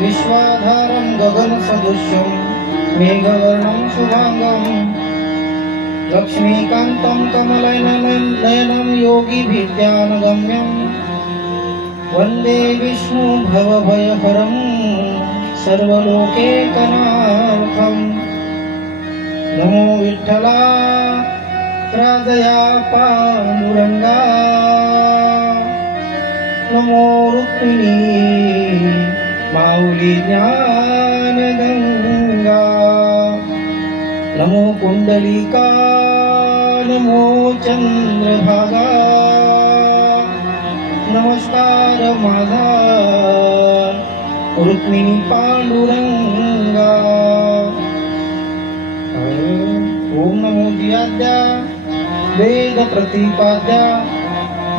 विश्वाधारं गगन सदृश्यं मेघवर्णं शुभांगं लक्ष्मीकान्तं कमलनयनं योगिभिर्ध्यानगम्यं वन्दे विष्णु भवभयहरं सर्वलोकैकनाथं। नमो विठ्ठला राजया पांडुरंगा, नमो रुक्मिणी माऊली ज्ञानगंगा, नमो कुंडलिका नमो चंद्रभागा, नमस्कार माझा रुक्मिणी पांडुरंगा। ओम नमो जियाद्या वेद प्रतिपाद्या,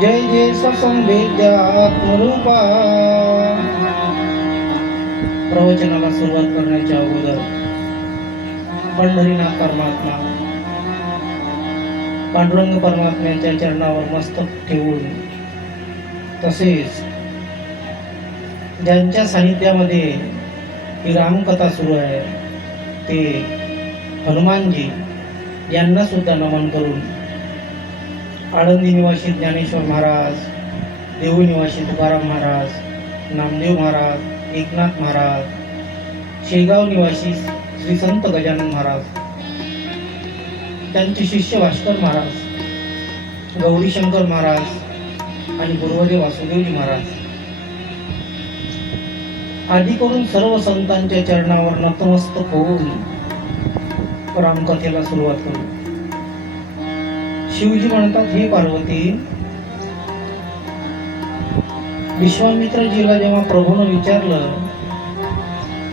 जय जय ससंवेद्या आत्मरूपा। प्रवचनाला सुरुवात करण्याच्या अगोदर पंढरीनाथ परमात्मा पांडुरंग परमात्म्याच्या चरणावर मस्तक ठेवून, तसेच ज्यांच्या सानिध्यामध्ये ही रामकथा सुरू आहे ते हनुमानजी यांना सुद्धा नमन करून, आळंदी निवासी ज्ञानेश्वर महाराज, देहू निवासी तुकाराम महाराज, नामदेव महाराज, एकनाथ महाराज, शेगाव निवासी श्री संत गजानन महाराज, त्यांचे शिष्य भास्कर महाराज, गौरीशंकर महाराज आणि गुरुवर्य वासुदेवजी महाराज आदी करून सर्व संतांच्या चरणावर नतमस्तक होऊन रामकथेला सुरुवात करू। शिवजी म्हणतात, हे पार्वती, विश्वामित्रजीला जेव्हा प्रभूने विचारलं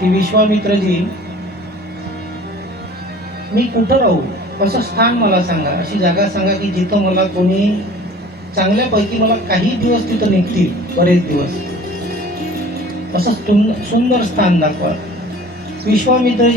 की विश्वामित्रजी, मी कुठं राहू, असं स्थान मला सांगा, अशी जागा सांगा की जिथं मला कोणी चांगल्यापैकी मला काही दिवस तिथं निघतील, बरेच दिवस, असं सुंदर स्थान दाखवा। विश्वामित्रजी